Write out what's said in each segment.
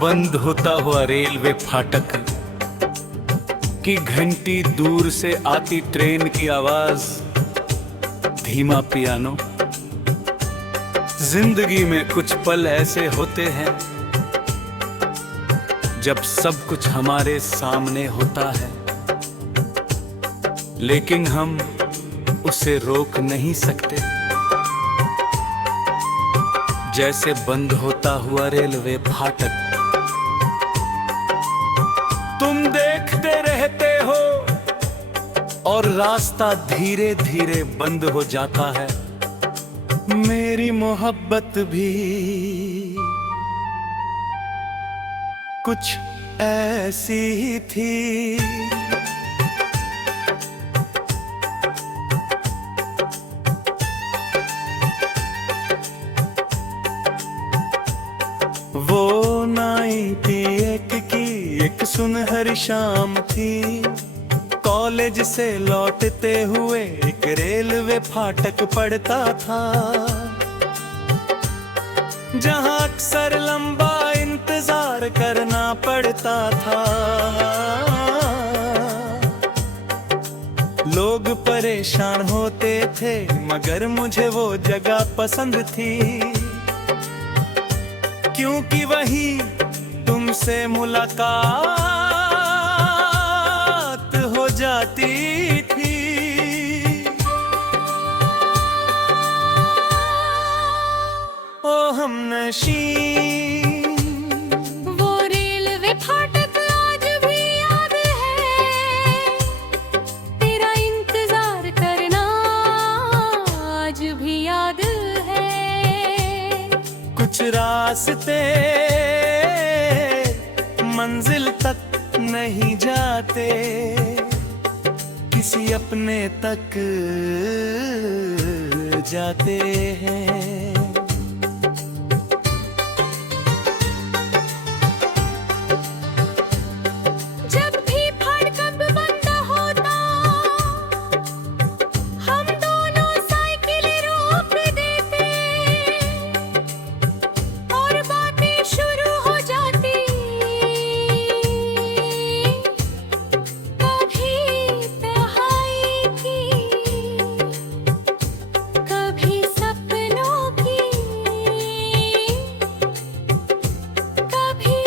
बंद होता हुआ रेलवे फाटक की घंटी, दूर से आती ट्रेन की आवाज, धीमा पियानो। जिंदगी में कुछ पल ऐसे होते हैं जब सब कुछ हमारे सामने होता है, लेकिन हम उसे रोक नहीं सकते। जैसे बंद होता हुआ रेलवे फाटक, तुम देखते रहते हो और रास्ता धीरे धीरे बंद हो जाता है। मेरी मोहब्बत भी कुछ ऐसी ही थी। वो 91 की एक सुनहरी शाम थी। कॉलेज से लौटते हुए एक रेलवे फाटक पड़ता था, जहां अक्सर लंबा इंतजार करना पड़ता था। लोग परेशान होते थे, मगर मुझे वो जगह पसंद थी, क्योंकि वही तुमसे मुलाकात हो जाती थी। ओ हमनशी, वो रेलवे फाटक आज भी याद है, तेरा इंतजार करना आज भी याद है। कुछ रास्ते मंजिल तक नहीं जाते, किसी अपने तक जाते हैं। जब भी फाटक बंद होता, हम दोनों साइकिल रोक देते और बातें शुरू हो जाती। कभी पढ़ाई की, कभी सपनों की, कभी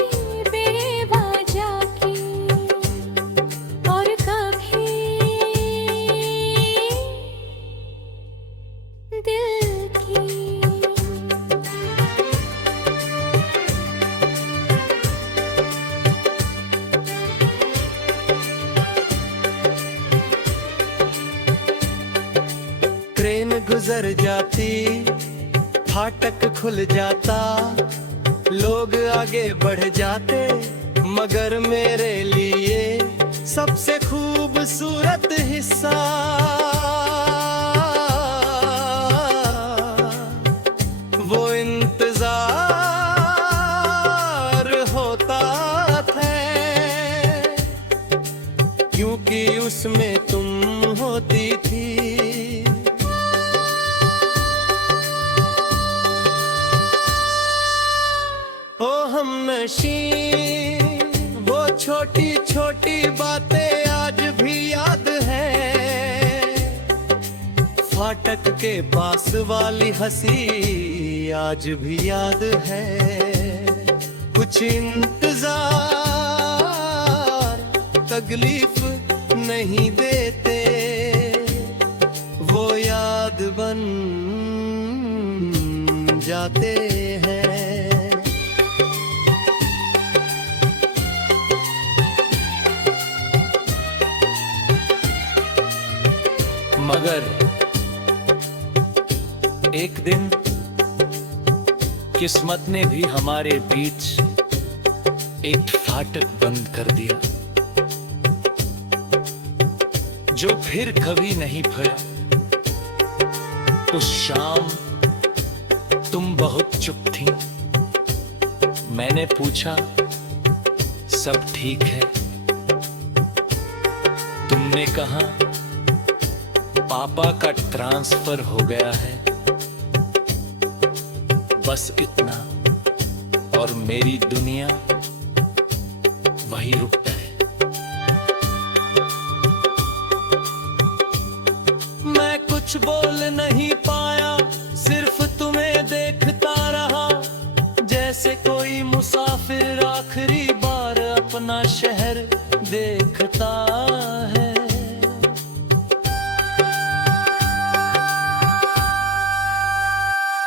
बेवजह की, और कभी दिल की। ट्रेन गुजर जाती, फाटक खुल जाता, लोग आगे बढ़ जाते, मगर मेरे लिए सबसे खूबसूरत हिस्सा वो इंतजार होता था, क्योंकि उसमें तुम होती थी। ओ हमनशी, वो छोटी छोटी बातें आज भी याद है। फाटक के पास वाली हंसी आज भी याद है। कुछ इंतजार तकलीफ नहीं देते, वो याद बन जाते हैं। मगर एक दिन किस्मत ने भी हमारे बीच एक फाटक बंद कर दिया, जो फिर कभी नहीं खुला। उस शाम तुम बहुत चुप थी। मैंने पूछा, सब ठीक है? तुमने कहा, पापा का ट्रांसफर हो गया है, बस इतना, और मेरी दुनिया वही रुकता है। मैं कुछ बोल नहीं पाया, सिर्फ तुम्हें देखता रहा, जैसे कोई मुसाफिर आखिरी बार अपना शहर देखता है।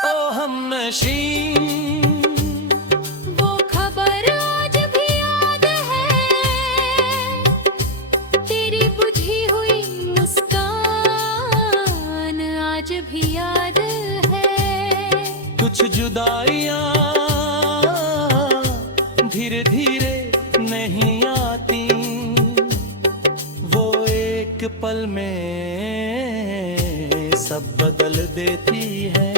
ओ हमनशी, वो खबर आज भी याद है, तेरी बुझी हुई मुस्कान आज भी याद है। कुछ जुदाइयां धीरे धीरे नहीं आती, वो एक पल में सब बदल देती है।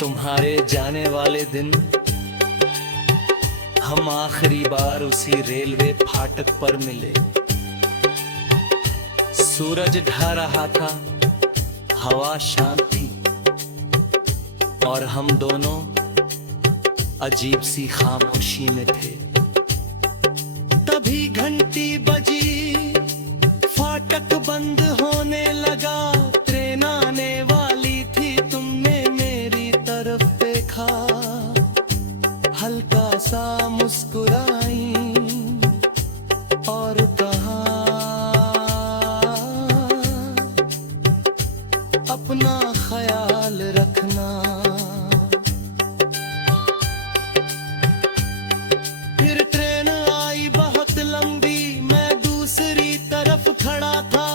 तुम्हारे जाने वाले दिन हम आखिरी बार उसी रेलवे फाटक पर मिले। सूरज ढल रहा था, हवा शांत थी और हम दोनों अजीब सी खामोशी में थे। तभी घंटी बजी, फाटक बंद होने लगा, ट्रेन आने वाली थी। तुमने मेरी तरफ देखा, हल्का सा मुस्कुराई और कहा, अपना ख्याल रखना। फिर ट्रेन आई बहुत लंबी, मैं दूसरी तरफ खड़ा था,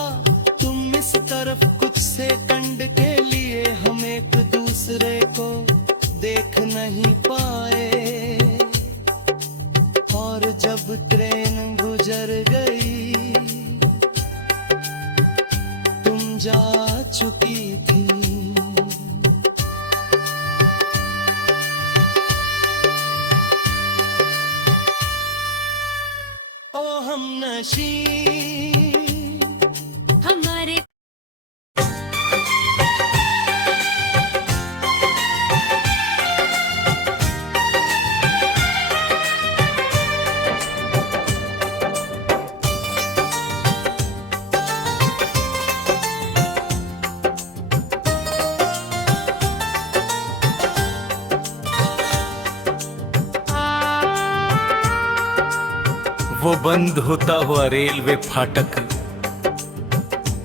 तुम इस तरफ। कुछ सेकंड के लिए हम एक दूसरे को देख नहीं पाए, और जब ट्रेन गुजर गई, तुम जा चुकी थी। ओ हमनशी, हमारे वो बंद होता हुआ रेलवे फाटक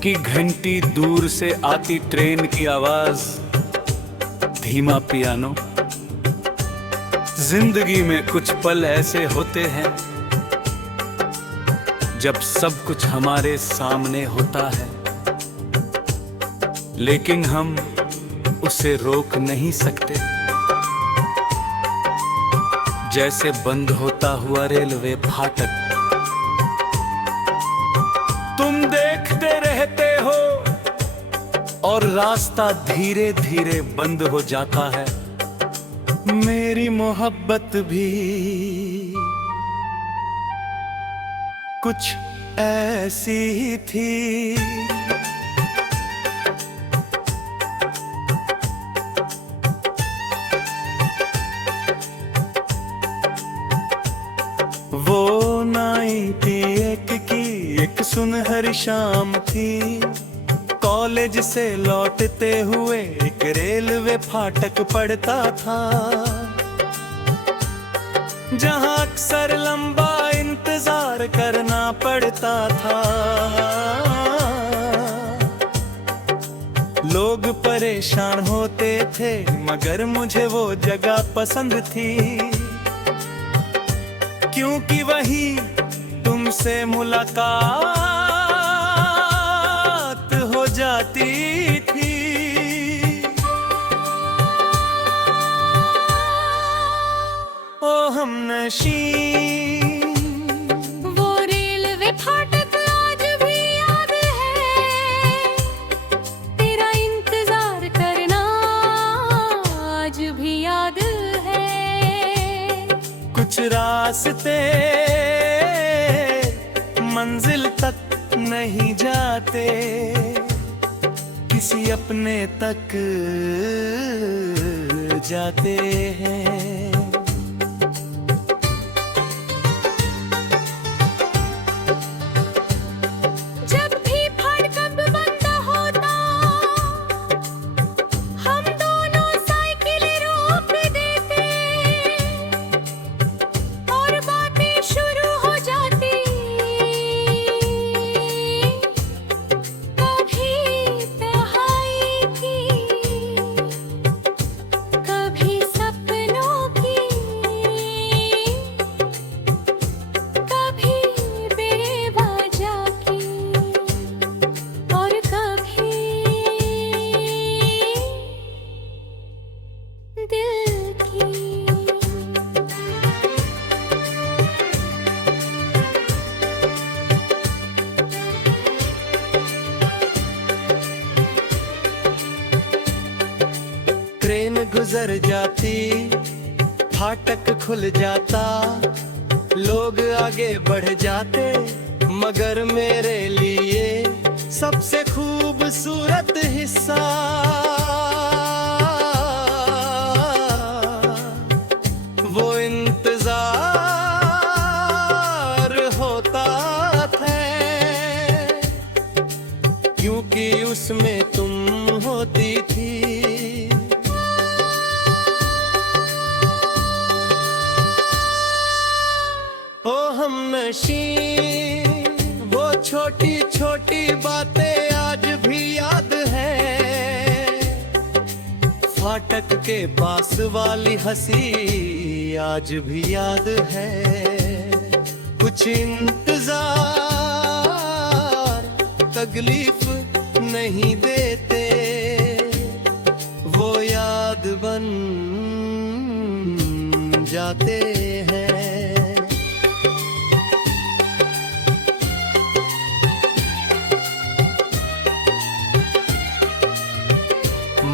की घंटी, दूर से आती ट्रेन की आवाज, धीमा पियानो। जिंदगी में कुछ पल ऐसे होते हैं जब सब कुछ हमारे सामने होता है, लेकिन हम उसे रोक नहीं सकते। जैसे बंद होता हुआ रेलवे फाटक, तुम देखते रहते हो और रास्ता धीरे धीरे बंद हो जाता है। मेरी मोहब्बत भी कुछ ऐसी ही थी। वो 91 की एक सुनहरी शाम थी, कॉलेज से लौटते हुए एक रेलवे फाटक पड़ता था, जहां अक्सर लंबा इंतजार करना पड़ता था। लोग परेशान होते थे, मगर मुझे वो जगह पसंद थी, क्योंकि वही तुमसे मुलाकात हो जाती थी। ओ हमनशी, वो रेलवे फाटक आज भी याद है, तेरा इंतजार करना आज भी याद है। कुछ रास्ते मंजिल नहीं जाते, किसी अपने तक जाते हैं। जब भी धड़कन बंद होता, हम दोनों साइकिल रोक देते और बातें शुरू हो जाती। कभी तन्हाई की, कभी सपनों की, कभी बेवजह की, और कभी दिल की। ट्रेन गुजर जाती, फाटक खुल जाता, लोग आगे बढ़ जाते, मगर मेरे लिए सबसे खूबसूरत हिस्सा वो इंतजार होता था, क्योंकि उसमें तुम होती थी। ओ हमनशी, वो छोटी छोटी बातें आज भी याद है, फाटक के पास वाली हंसी आज भी याद है। कुछ इंतजार तकलीफ नहीं देते, वो याद बन जाते हैं।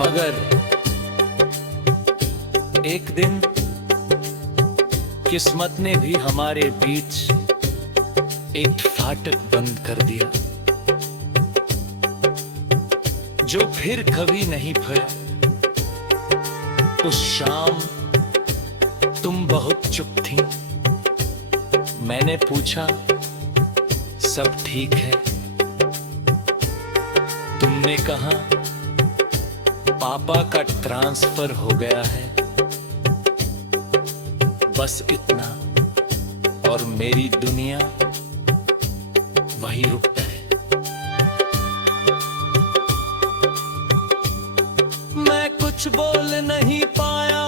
मगर एक दिन किस्मत ने भी हमारे बीच एक फाटक बंद कर दिया, जो फिर कभी नहीं खुला। उस शाम तुम बहुत चुप थी। मैंने पूछा, सब ठीक है? तुमने कहा, पापा का ट्रांसफर हो गया है, बस इतना, और मेरी दुनिया वही रुक गई। मैं कुछ बोल नहीं पाया,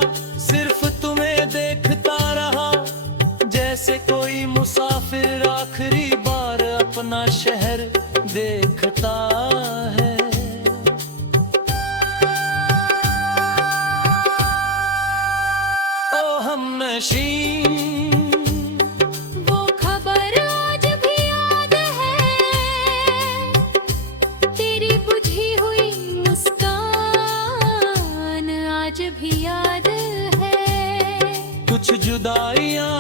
सिर्फ तुम्हें देखता रहा, जैसे कोई मुसाफिर आखिरी बार अपना शहर देखता है। ओ हमनशी, वो खबर आज भी याद है, तेरी बुझी हुई मुस्कान आज भी याद है। कुछ जुदाइयां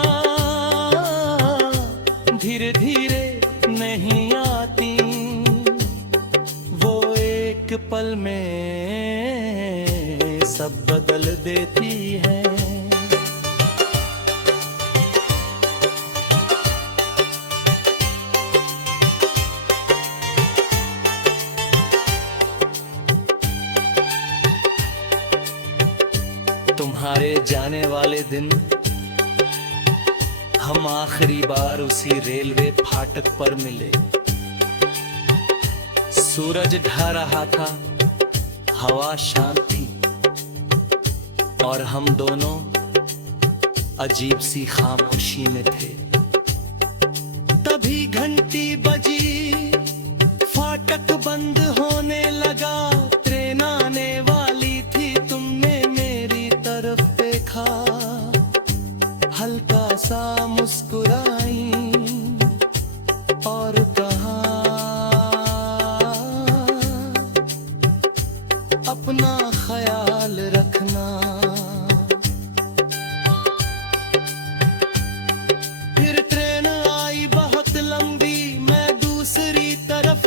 धीरे धीरे नहीं आती, वो एक पल में सब बदल देती है। तुम्हारे जाने वाले दिन हम आखिरी बार उसी रेलवे फाटक पर मिले। सूरज ढह रहा था, हवा शांत थी, और हम दोनों अजीब सी खामोशी में थे। तभी घंटी बजी, फाटक बंद होने लगा, ट्रेन आने वाली थी। तुमने मेरी तरफ देखा, हल्का सा मुस्कुराई और कहा, अपना ख्याल रखना। फिर ट्रेन आई बहुत लंबी, मैं दूसरी तरफ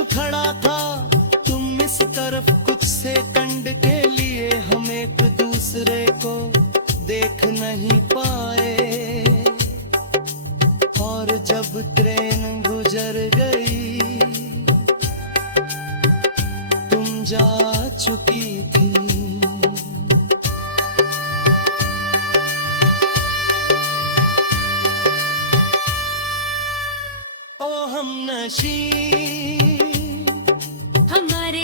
जा चुकी थी। ओ हमनशी हमारे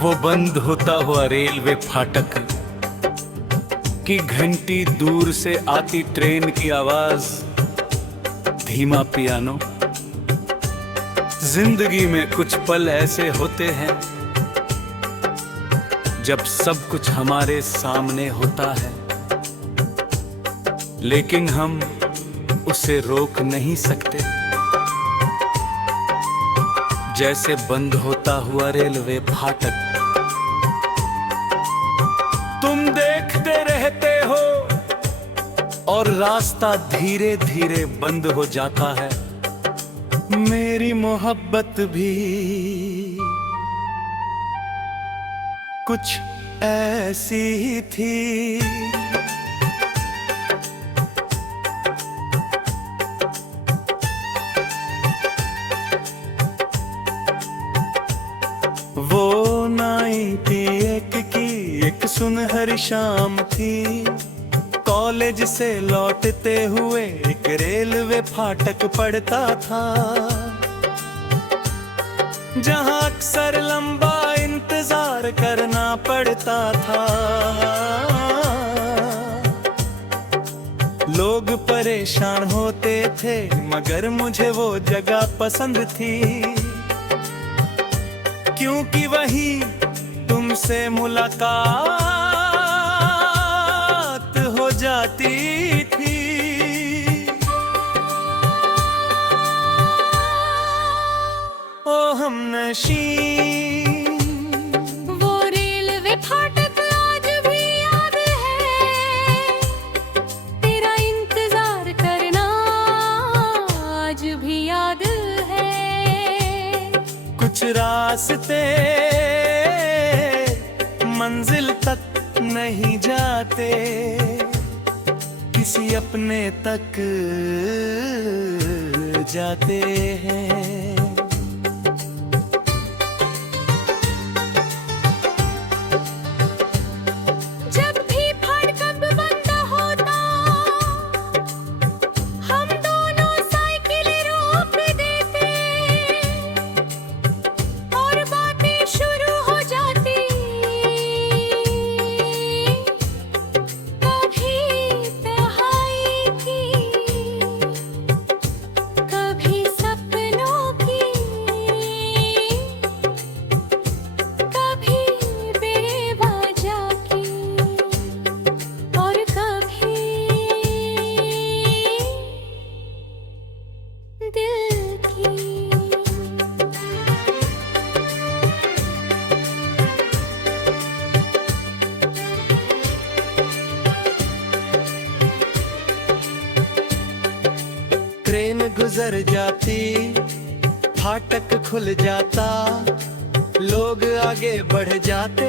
वो बंद होता हुआ रेलवे फाटक की घंटी, दूर से आती ट्रेन की आवाज, धीमा पियानो। जिंदगी में कुछ पल ऐसे होते हैं जब सब कुछ हमारे सामने होता है, लेकिन हम उसे रोक नहीं सकते। जैसे बंद होता हुआ रेलवे फाटक, तुम देखते रहते हो और रास्ता धीरे धीरे बंद हो जाता है। मेरी मोहब्बत भी कुछ ऐसी ही थी। वो 91 की एक सुनहरी शाम थी। कॉलेज से लौटते हुए एक रेलवे फाटक पड़ता था, जहां अक्सर लंबा इंतजार करना पड़ता था। लोग परेशान होते थे, मगर मुझे वो जगह पसंद थी, क्योंकि वही तुमसे मुलाकात हो जाती थी। ओ हमनशी वो रेलवे फाटक आज भी याद है, तेरा इंतजार करना आज भी याद है। कुछ रास्ते मंजिल तक नहीं जाते, किसी अपने तक जाते हैं। जब भी फाटक बंद होता, हम दोनों साइकिल रोक देते और बातें शुरू हो जाती। कभी तन्हाई की, कभी सपनों की, कभी बेवजह की, और कभी दिल की। ट्रेन गुजर जाती, फाटक खुल जाता, लोग आगे बढ़ जाते,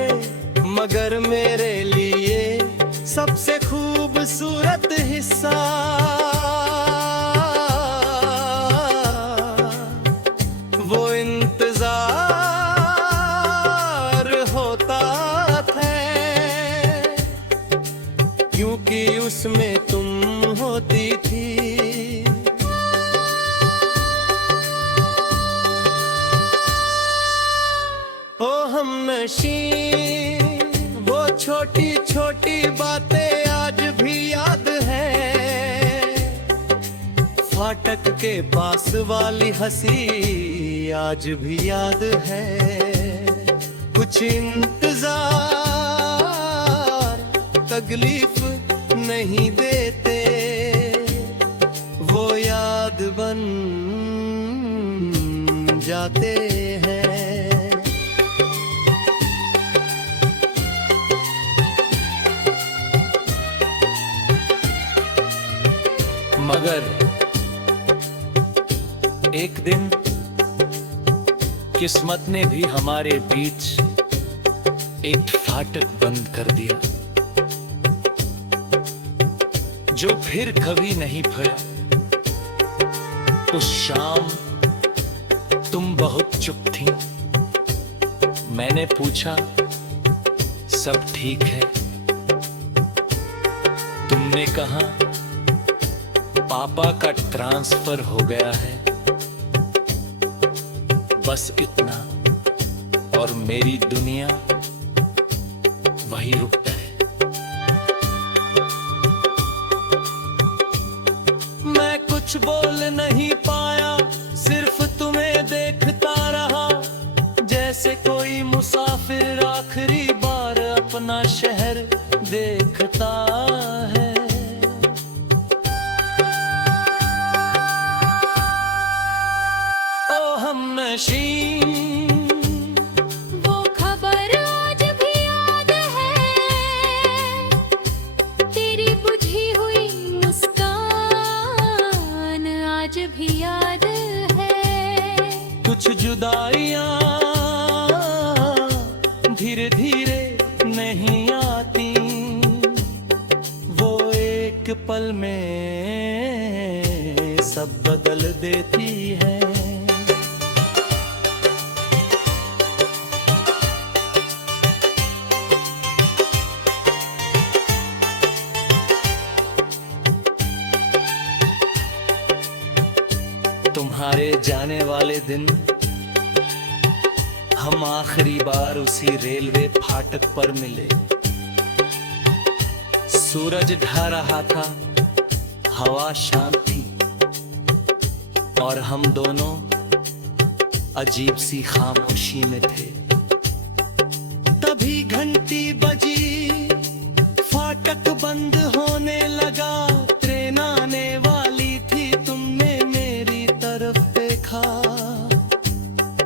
मगर मेरे लिए सबसे खूबसूरत हिस्सा वो इंतजार होता था, क्योंकि उसमें तुम होती थी। ओ हमनशी वो छोटी छोटी बातें आज भी याद है। फाटक के पास वाली हंसी आज भी याद है। कुछ इंतजार तकलीफ नहीं देते, वो याद बन जाते हैं। मगर एक दिन किस्मत ने भी हमारे बीच एक फाटक बंद कर दिया, जो फिर कभी नहीं खुला। उस शाम तुम बहुत चुप थी। मैंने पूछा सब ठीक है? तुमने कहा पापा का ट्रांसफर हो गया है, बस इतना, और मेरी दुनिया वही रुक गई। मैं कुछ बोल नहीं पाया, सिर्फ तुम्हें देखता रहा, जैसे कोई मुसाफिर आखिरी बार अपना शहर देखता है। ओ हमनशी, वो खबर आज भी याद है, तेरी बुझी हुई मुस्कान आज भी याद है। कुछ जुदाइयां धीरे धीरे नहीं आती, वो एक पल में सब बदल देती है। तुम्हारे जाने वाले दिन हम आखिरी बार उसी रेलवे फाटक पर मिले। सूरज ढह रहा था, हवा शांत थी, और हम दोनों अजीब सी खामोशी में थे। तभी घंटी बजी, फाटक बंद होने लगा, ट्रेन आने वाली थी। तुमने मेरी तरफ देखा,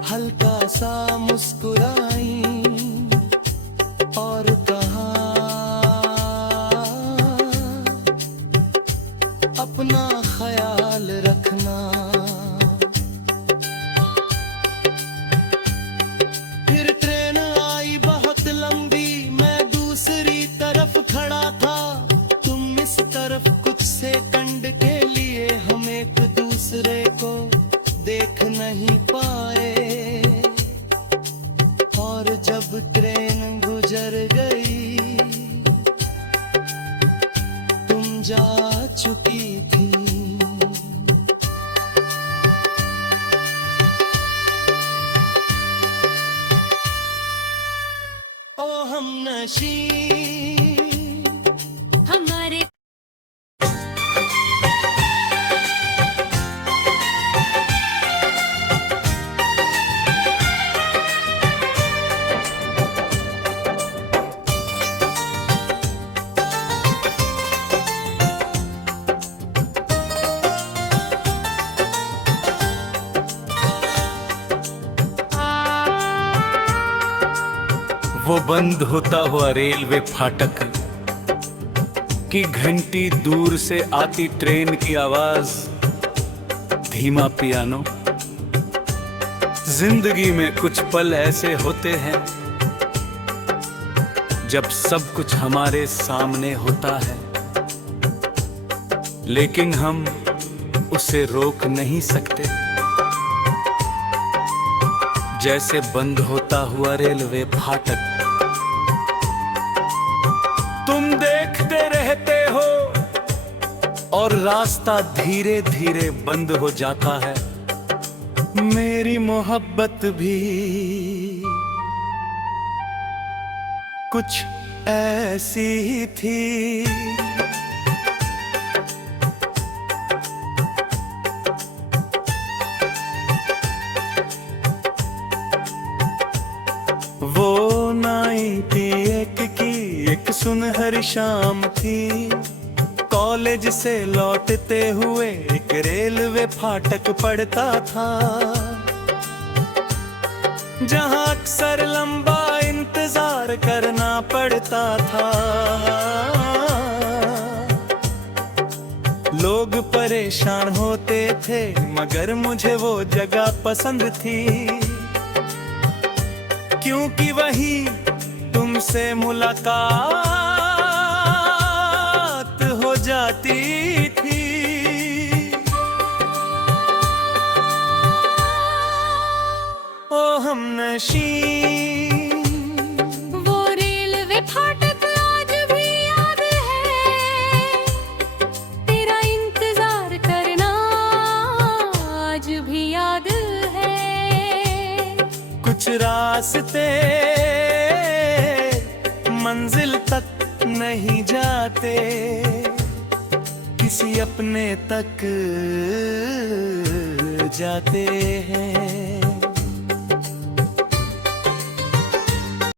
हल्का सा मुस्कुराई और कहा अपना ख्याल रखना। फिर ट्रेन आई बहुत लंबी, मैं दूसरी तरफ खड़ा था, तुम इस तरफ। कुछ सेकंड के लिए हम एक दूसरे को देख नहीं पाए, और जब ट्रेन गुजर गई तुम जा चुकी थी। ओ हमनशी, हमारे वो बंद होता हुआ रेलवे फाटक की घंटी, दूर से आती ट्रेन की आवाज, धीमा पियानो। जिंदगी में कुछ पल ऐसे होते हैं जब सब कुछ हमारे सामने होता है, लेकिन हम उसे रोक नहीं सकते। जैसे बंद होता हुआ रेलवे फाटक, तुम देखते रहते हो और रास्ता धीरे धीरे बंद हो जाता है। मेरी मोहब्बत भी कुछ ऐसी ही थी। वो 91 की एक सुनहरी शाम थी, कॉलेज से लौटते हुए एक रेलवे फाटक पड़ता था, जहां अक्सर लंबा इंतजार करना पड़ता था। लोग लोग परेशान होते थे मगर मुझे वो जगह पसंद थी, क्योंकि वही तुमसे मुलाकात हो जाती थी। ओ हमनशी वो रेलवे फाटक आज भी याद है, तेरा इंतजार करना आज भी याद है। कुछ रास्ते मंजिल तक नहीं जाते, किसी अपने तक जाते हैं।